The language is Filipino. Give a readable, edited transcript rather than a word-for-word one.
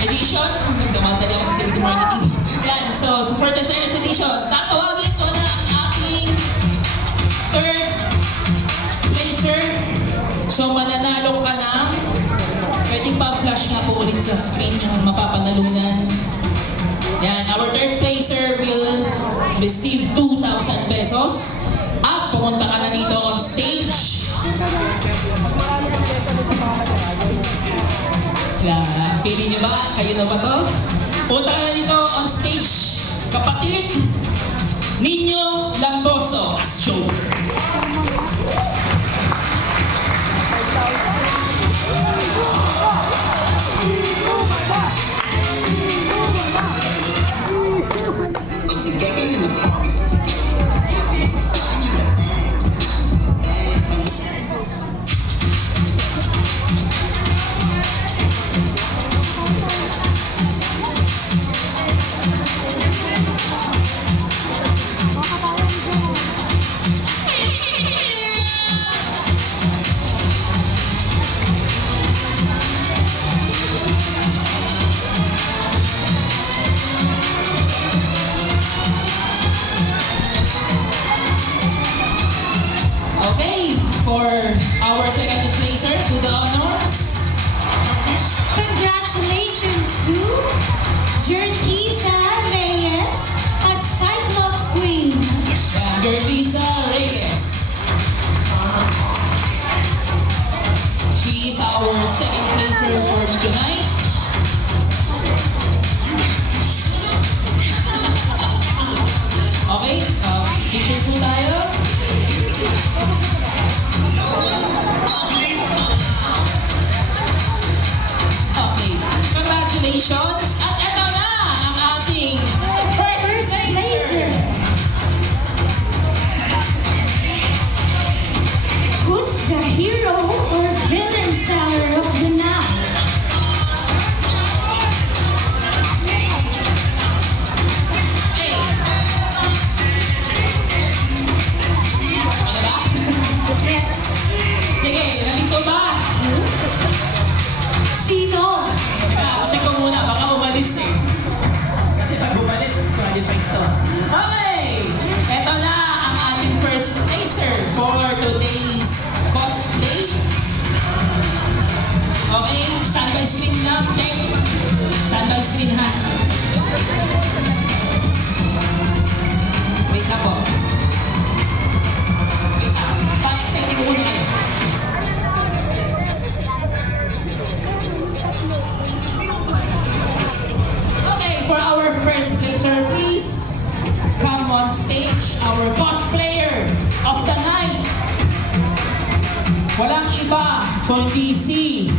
edition. Nagsamadali ako sa sales and marketing. Yan, so for the sales edition, tatawagin ko na ang aking third placer. So mananalo ka ng, pwedeng pa-flash nga po ulit sa screen yung mapapanalunan. Yan, our third placer will receive 2,000 pesos. At pumunta ka na dito on stage. Pili niyo ba? Kayo na ba to? Pumunta ka na dito on stage. Kapatid, Nino Lamboso as Joe. For our second placer, to the honors. Congratulations to Jertisa Reyes as Cyclops Queen. Yeah, Jertisa Reyes. She is our second placer for tonight. Okay, picture po tayo. Okay, congratulations! At ito na ang ating first placer! Who's the hero or villain seller of the night? Hey! Ano ba? Yes. Sige, nandito ba? Sino? Check ko muna, baka umalis eh. Kasi pag umalis, qualified to. Okay! Ito na ang ating first placer for today's cosplay. Okay, standby screen lang. Check. Standby screen ha. Wait na po. Wait na. Pa-excited ko muna kayo. For our first placer, please come on stage, our cosplayer of the night. Walang iba kundi si